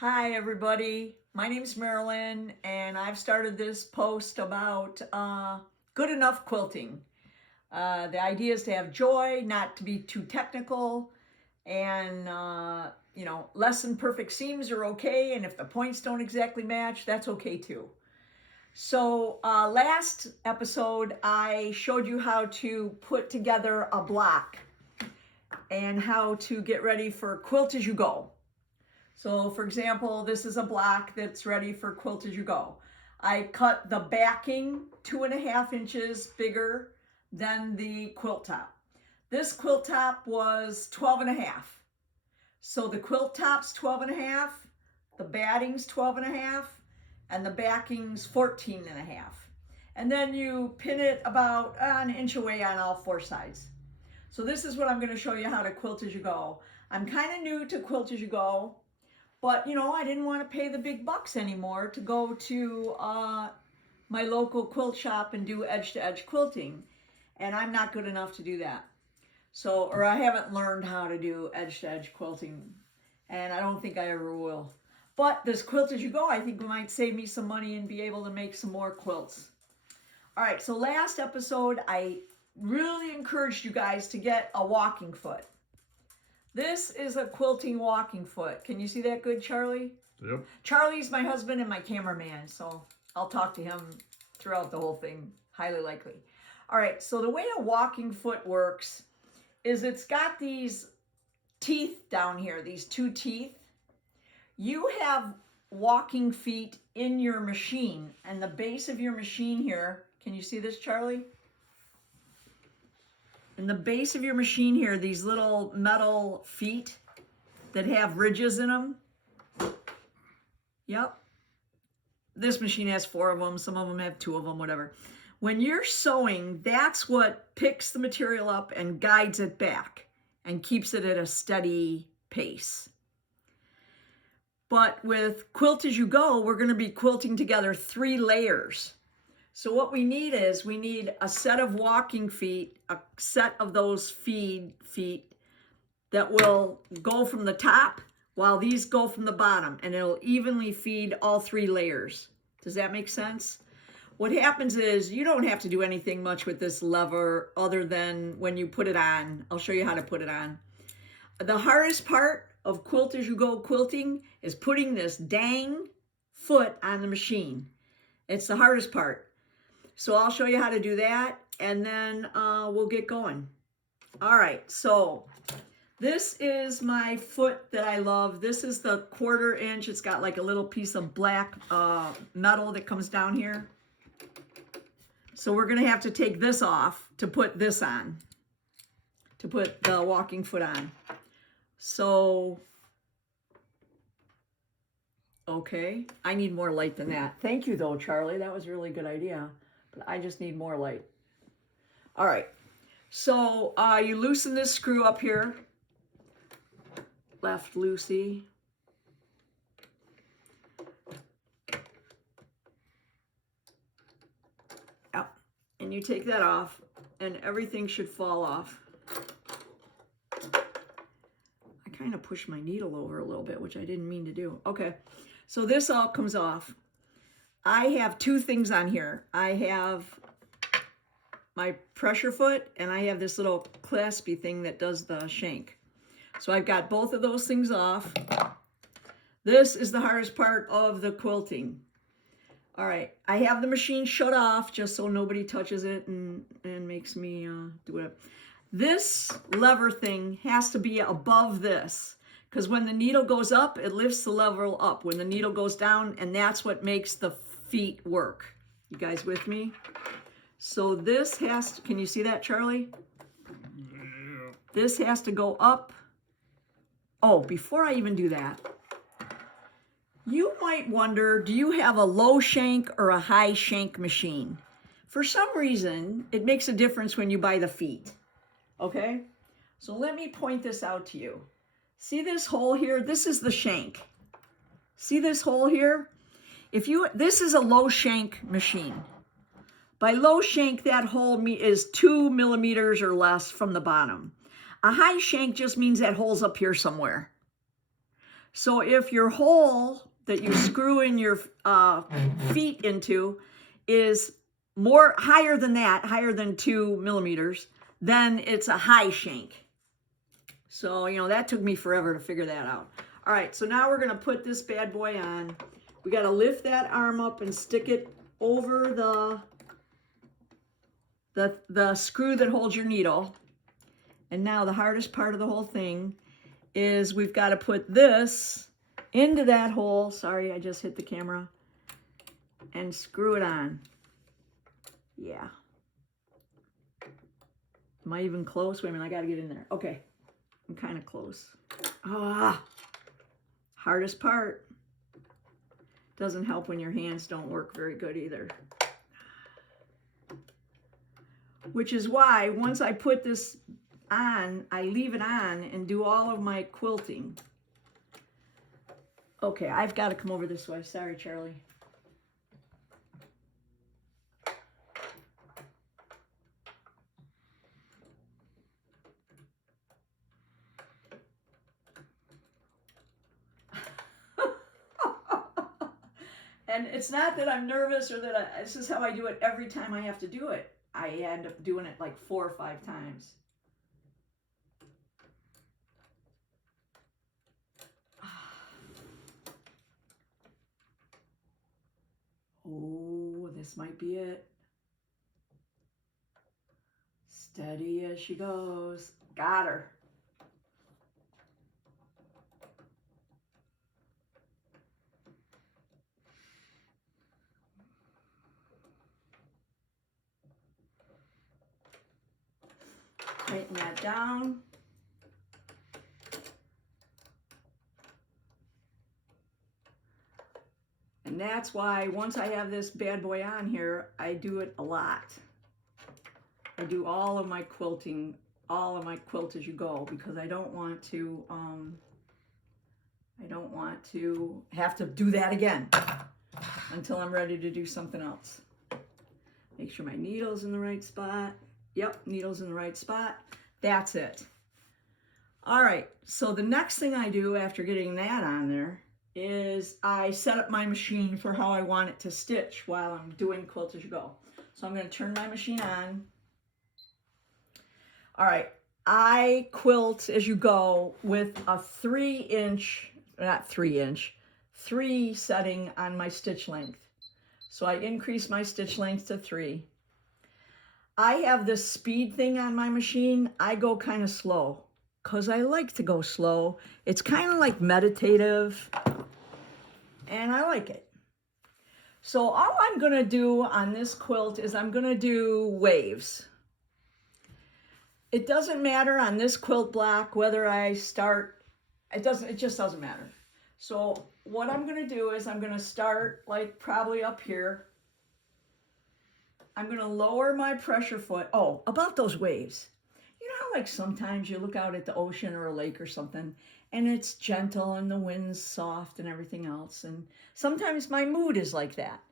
Hi everybody, my name's Marilyn and I've started this post about good enough quilting. The idea is to have joy, not to be too technical, and less than perfect seams are okay, and if the points don't exactly match, that's okay too. So last episode I showed you how to put together a block and how to get ready for Quilt As You Go. So for example, this is a block that's ready for Quilt As You Go. I cut the backing 2.5 inches bigger than the quilt top. This quilt top was 12.5. So the quilt top's 12.5, the batting's 12.5, and the backing's 14.5. And then you pin it about an inch away on all four sides. So this is what I'm going to show you how to Quilt As You Go. I'm kind of new to Quilt As You Go. But, I didn't want to pay the big bucks anymore to go to my local quilt shop and do edge-to-edge quilting. And I'm not good enough to do that. Or I haven't learned how to do edge-to-edge quilting. And I don't think I ever will. But this Quilt As You Go, I think might save me some money and be able to make some more quilts. All right, so last episode, I really encouraged you guys to get a walking foot. This is a quilting walking foot. Can you see that good, Charlie? Yep. Charlie's my husband and my cameraman, so I'll talk to him throughout the whole thing, highly likely. All right, so the way a walking foot works is it's got these teeth down here, these two teeth. You have walking feet in your machine, and the base of your machine here, can you see this, Charlie? In the base of your machine here, these little metal feet that have ridges in them. Yep. This machine has 4 of them. Some of them have 2 of them, whatever. When you're sewing, that's what picks the material up and guides it back and keeps it at a steady pace. But with Quilt As You Go, we're going to be quilting together 3 layers. So what we need is we need a set of walking feet, a set of those feet that will go from the top while these go from the bottom, and it'll evenly feed all 3 layers. Does that make sense? What happens is you don't have to do anything much with this lever other than when you put it on. I'll show you how to put it on. The hardest part of Quilt As You Go quilting is putting this dang foot on the machine. It's the hardest part. So I'll show you how to do that, and then we'll get going. All right, so this is my foot that I love. This is the 1/4 inch. It's got like a little piece of black metal that comes down here. So we're gonna have to take this off to put this on, to put the walking foot on. So, okay, I need more light than that. Thank you though, Charlie. That was a really good idea. I just need more light. All right, so you loosen this screw up here, left loosey. Yep. And you take that off and everything should fall off. I kind of pushed my needle over a little bit, which I didn't mean to do. Okay, so this all comes off. I have 2 things on here. I have my pressure foot and I have this little claspy thing that does the shank. So I've got both of those things off. This is the hardest part of the quilting. All right, I have the machine shut off just so nobody touches it and makes me do it. This lever thing has to be above this, because when the needle goes up, it lifts the lever up. When the needle goes down, and that's what makes the feet work. You guys with me? So this has to, can you see that, Charlie? Yeah. This has to go up. Oh, before I even do that, you might wonder, do you have a low shank or a high shank machine? For some reason, it makes a difference when you buy the feet. Okay? So let me point this out to you. See this hole here? This is the shank. See this hole here? This is a low shank machine. By low shank, that hole is 2 millimeters or less from the bottom. A high shank just means that hole's up here somewhere. So if your hole that you screw in your feet into is higher than that, higher than 2 millimeters, then it's a high shank. So, you know, that took me forever to figure that out. All right, so now we're going to put this bad boy on. We got to lift that arm up and stick it over the screw that holds your needle. And now the hardest part of the whole thing is we've got to put this into that hole. Sorry, I just hit the camera. And screw it on. Yeah. Am I even close? Wait a minute, I got to get in there. Okay, I'm kind of close. Ah, hardest part. Doesn't help when your hands don't work very good either. Which is why once I put this on, I leave it on and do all of my quilting. Okay, I've got to come over this way. Sorry, Charlie. And it's not that I'm nervous or that this is how I do it every time I have to do it. I end up doing it like 4 or 5 times. Oh, this might be it. Steady as she goes. Got her. Tighten that down. And that's why once I have this bad boy on here, I do it a lot. I do all of my quilting, all of my Quilt As You Go, because I don't want to have to do that again until I'm ready to do something else. Make sure my needle's in the right spot. Yep, needle's in the right spot. That's it. All right, so the next thing I do after getting that on there is I set up my machine for how I want it to stitch while I'm doing Quilt As You Go. So I'm going to turn my machine on. All right, I quilt as you go with a 3-inch, not 3-inch, 3 setting on my stitch length. So I increase my stitch length to 3. I have this speed thing on my machine. I go kind of slow because I like to go slow. It's kind of like meditative, and I like it. So all I'm going to do on this quilt is I'm going to do waves. It doesn't matter on this quilt block whether I start, it just doesn't matter. So what I'm going to do is I'm going to start like probably up here. I'm going to lower my pressure foot. Oh, about those waves. You know how like sometimes you look out at the ocean or a lake or something and it's gentle and the wind's soft and everything else. And sometimes my mood is like that.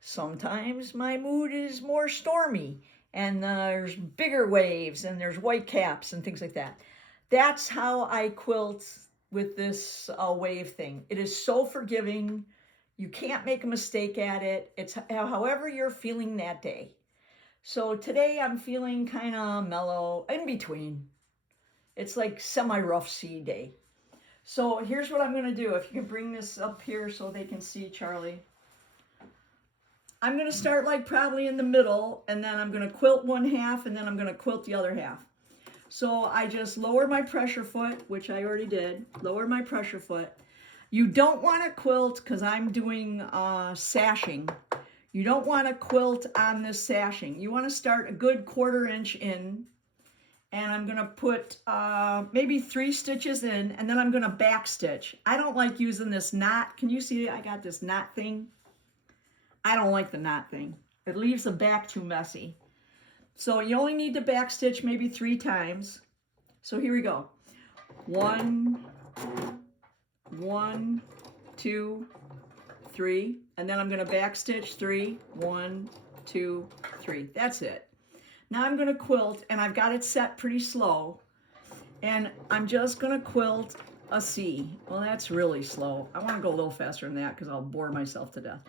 Sometimes my mood is more stormy and there's bigger waves and there's white caps and things like that. That's how I quilt with this wave thing. It is so forgiving. You can't make a mistake at it. It's however you're feeling that day. So today I'm feeling kind of mellow, in between. It's like semi-rough sea day. So here's what I'm going to do. If you can bring this up here so they can see Charlie. I'm going to start like probably in the middle, and then I'm going to quilt one half, and then I'm going to quilt the other half. So I just lower my pressure foot, which I already did, lower my pressure foot. You don't want to quilt, because I'm doing sashing. You don't want to quilt on this sashing. You want to start a good 1/4 inch in, and I'm going to put maybe 3 stitches in, and then I'm going to back stitch. I don't like using this knot. Can you see I got this knot thing? I don't like the knot thing. It leaves the back too messy. So you only need to back stitch maybe 3 times. So here we go. 1, 1, 2, 3, and then I'm going to back stitch 3, 1, 2, 3. That's it. Now I'm going to quilt, and I've got it set pretty slow, and I'm just going to quilt a C. Well, that's really slow. I want to go a little faster than that because I'll bore myself to death.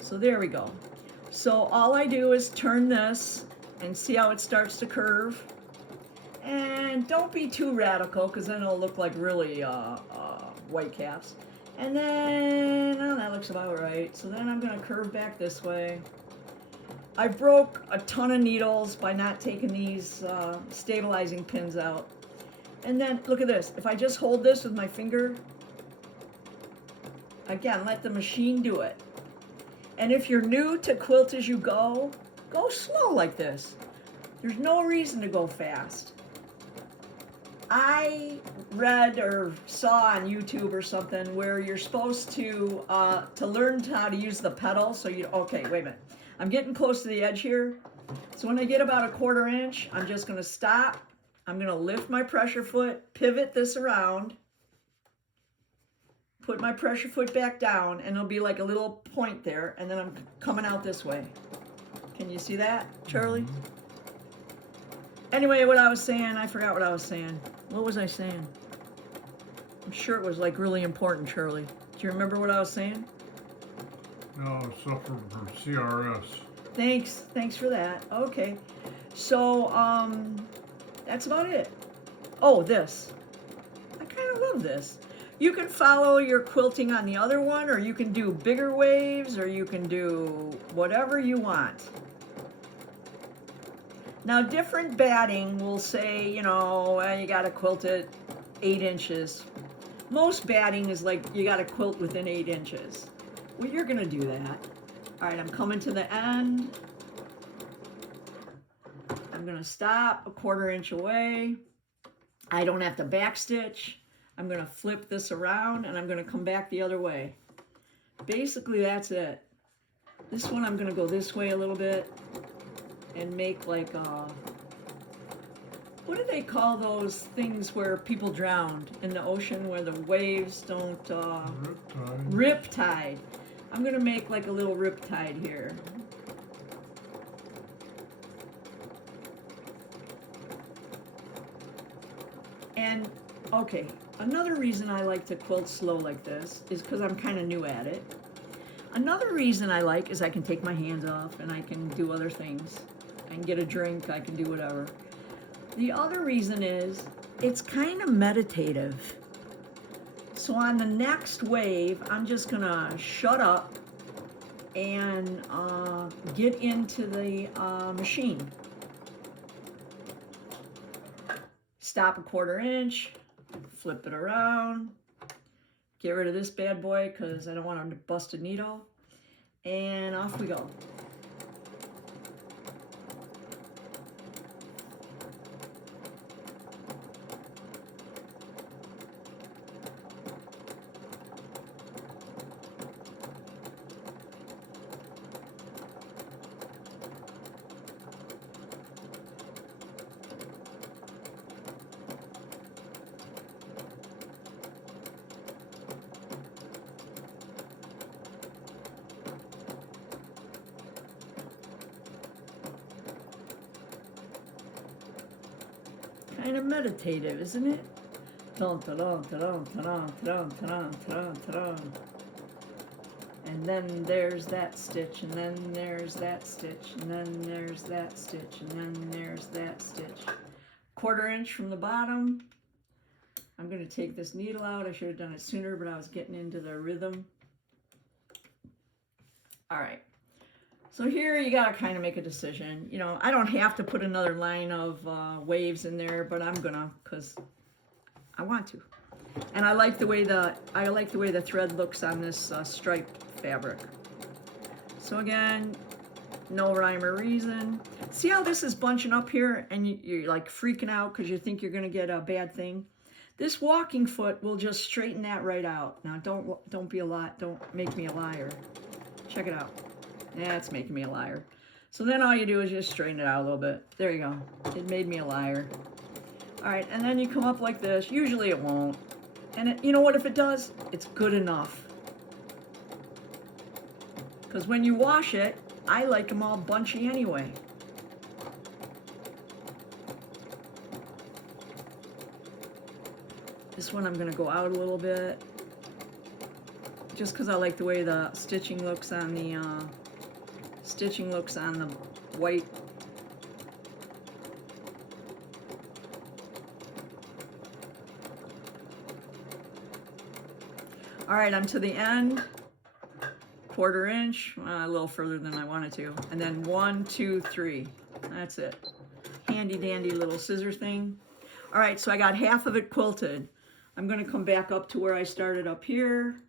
So there we go. So all I do is turn this and see how it starts to curve. And don't be too radical because then it'll look like really white caps. And then, oh, that looks about right. So then I'm going to curve back this way. I broke a ton of needles by not taking these stabilizing pins out. And then, look at this. If I just hold this with my finger, again, let the machine do it. And if you're new to Quilt As You Go, go slow like this. There's no reason to go fast. I read or saw on YouTube or something where you're supposed to learn how to use the pedal. So you, okay, wait a minute. I'm getting close to the edge here. So when I get about a 1/4 inch, I'm just gonna stop. I'm gonna lift my pressure foot, pivot this around, put my pressure foot back down, and it'll be like a little point there, and then I'm coming out this way. Can you see that, Charlie? Anyway, what I was saying, I forgot what I was saying. What was I saying? I'm sure it was like really important, Charlie. Do you remember what I was saying? No, suffered from CRS. Thanks for that. Okay, so that's about it. Oh, this. I kind of love this. You can follow your quilting on the other one, or you can do bigger waves, or you can do whatever you want. Now, different batting will say, you know, well, you got to quilt it 8 inches. Most batting is like you got to quilt within 8 inches. Well, you're going to do that. All right, I'm coming to the end. I'm going to stop a 1/4 inch away. I don't have to backstitch. I'm going to flip this around and I'm going to come back the other way. Basically, that's it. This one I'm going to go this way a little bit and make like what do they call those things where people drowned in the ocean where the waves don't riptide. I'm gonna make like a little riptide here. And okay, another reason I like to quilt slow like this is because I'm kind of new at it. Another reason I like is I can take my hands off and I can do other things. I can get a drink, I can do whatever. The other reason is it's kind of meditative. So on the next wave, I'm just gonna shut up and get into the machine. Stop a 1/4 inch, flip it around, get rid of this bad boy because I don't want to bust a needle, and off we go. Kind of meditative, isn't it? Dun, dun, dun, dun, dun, dun, dun, dun, dun. And then there's that stitch, and then there's that stitch, and then there's that stitch, and then there's that stitch. 1/4 inch from the bottom. I'm going to take this needle out. I should have done it sooner, but I was getting into the rhythm. All right. So here you gotta kind of make a decision. You know, I don't have to put another line of waves in there, but I'm gonna, cause I want to. And I like the way the thread looks on this striped fabric. So again, no rhyme or reason. See how this is bunching up here, and you're like freaking out because you think you're gonna get a bad thing. This walking foot will just straighten that right out. Now don't be a lot. Don't make me a liar. Check it out. That's making me a liar. So then all you do is just straighten it out a little bit. There you go. It made me a liar. All right, and then you come up like this. Usually it won't. And you know what? If it does, it's good enough. Because when you wash it, I like them all bunchy anyway. This this one I'm going to go out a little bit, just because I like the way the stitching looks on the white. All right, I'm to the end, 1/4 inch, a little further than I wanted to, and then 1, 2, 3. That's it. Handy dandy little scissor thing. All right, so I got half of it quilted. I'm going to come back up to where I started up here.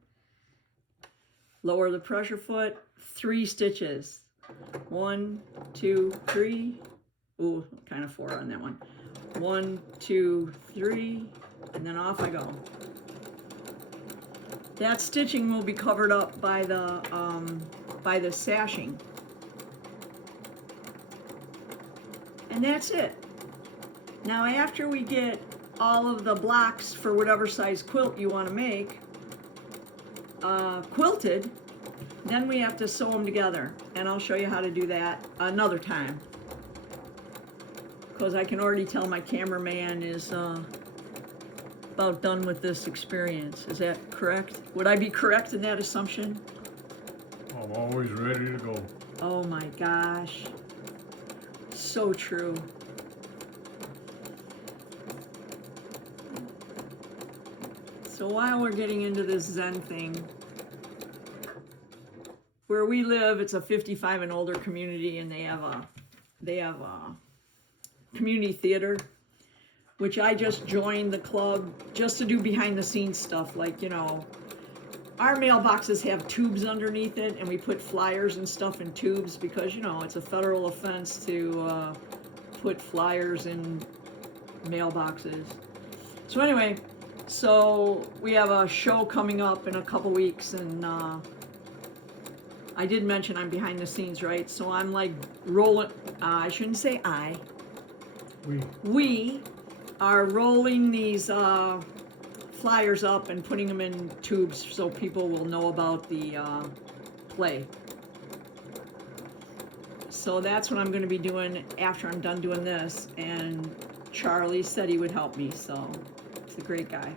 Lower the pressure foot, 3 stitches. 1, 2, 3. Ooh, kind of 4 on that one. 1, 2, 3, and then off I go. That stitching will be covered up by the sashing. And that's it. Now after we get all of the blocks for whatever size quilt you want to make quilted, then we have to sew them together. And I'll show you how to do that another time. Because I can already tell my cameraman is about done with this experience. Is that correct? Would I be correct in that assumption? I'm always ready to go. Oh my gosh. So true. So while we're getting into this Zen thing, where we live, it's a 55 and older community, and they have a community theater, which I just joined the club just to do behind the scenes stuff. Like, you know, our mailboxes have tubes underneath it, and we put flyers and stuff in tubes because, you know, it's a federal offense to put flyers in mailboxes. So anyway, so we have a show coming up in a couple weeks, and I did mention I'm behind the scenes, right? So I'm like rolling, I shouldn't say I. We are rolling these flyers up and putting them in tubes so people will know about the play. So that's what I'm going to be doing after I'm done doing this. And Charlie said he would help me, so he's a great guy.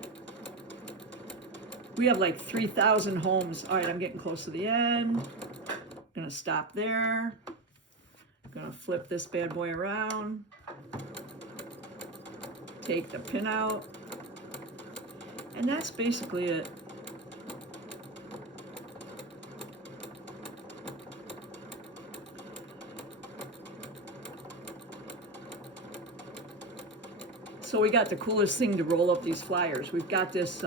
We have like 3,000 homes. All right, I'm getting close to the end. Gonna stop there. Gonna flip this bad boy around. Take the pin out. And that's basically it. So we got the coolest thing to roll up these flyers. We've got this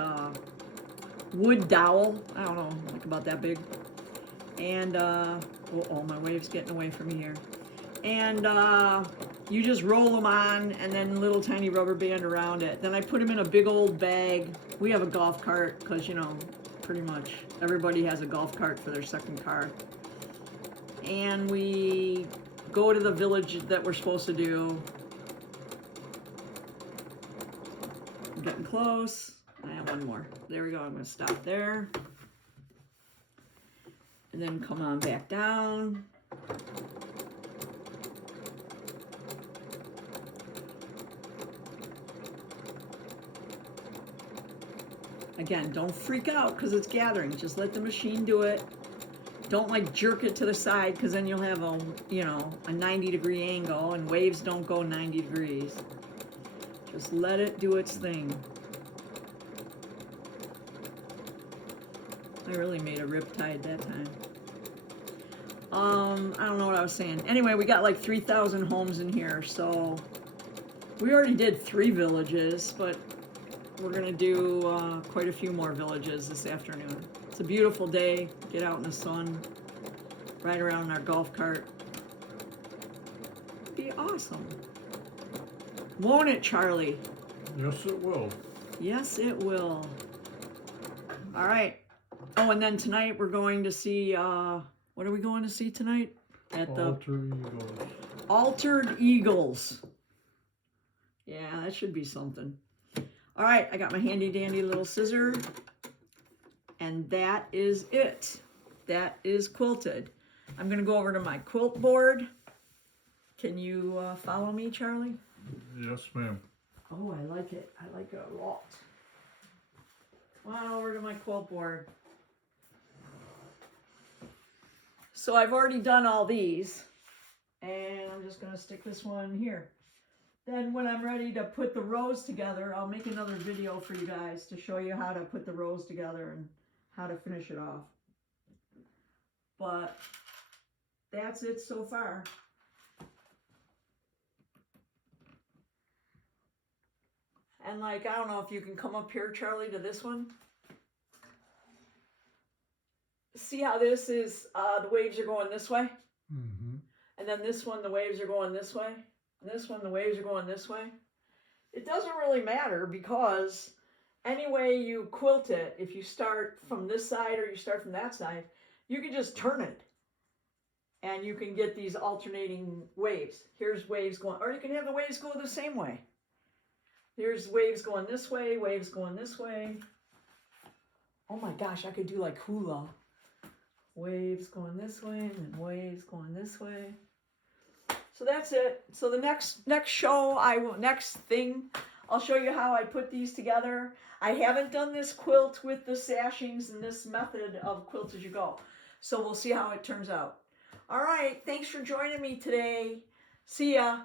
wood dowel. I don't know, like about that big. And, oh, my wave's getting away from me here. And you just roll them on, and then little tiny rubber band around it. Then I put them in a big old bag. We have a golf cart, because, you know, pretty much everybody has a golf cart for their second car. And we go to the village that we're supposed to do. I'm getting close. I have one more. There we go. I'm going to stop there. And then come on back down. Again, don't freak out because it's gathering. Just let the machine do it. Don't like jerk it to the side because then you'll have a, you know, a 90-degree angle, and waves don't go 90 degrees. Just let it do its thing. I really made a riptide that time. I don't know what I was saying. Anyway, we got like 3,000 homes in here, so we already did 3 villages, but we're gonna do quite a few more villages this afternoon. It's a beautiful day. Get out in the sun, ride around in our golf cart. Be awesome. Won't it, Charlie? Yes, it will. Yes, it will. All right. Oh, and then tonight we're going to see, what are we going to see tonight? At the Altered Eagles. Yeah, that should be something. All right, I got my handy dandy little scissor, and that is it. That is quilted. I'm gonna go over to my quilt board. Can you follow me, Charlie? Yes, ma'am. Oh, I like it. I like it a lot. on over to my quilt board. So I've already done all these, and I'm just gonna stick this one here. Then when I'm ready to put the rows together, I'll make another video for you guys to show you how to put the rows together and how to finish it off. But that's it so far. And like, I don't know if you can come up here, Charlie, to this one. See how this is, the waves are going this way? Mm-hmm. And then this one, the waves are going this way. And this one, the waves are going this way. It doesn't really matter because any way you quilt it, if you start from this side or you start from that side, you can just turn it. And you can get these alternating waves. Here's waves going, or you can have the waves go the same way. Here's waves going this way, waves going this way. Oh my gosh, I could do like hula. Waves going this way and then waves going this way. So that's it. So the next show, I'll show you how I put these together. I haven't done this quilt with the sashings and this method of Quilt As You Go. So we'll see how it turns out. All right, thanks for joining me today. See ya.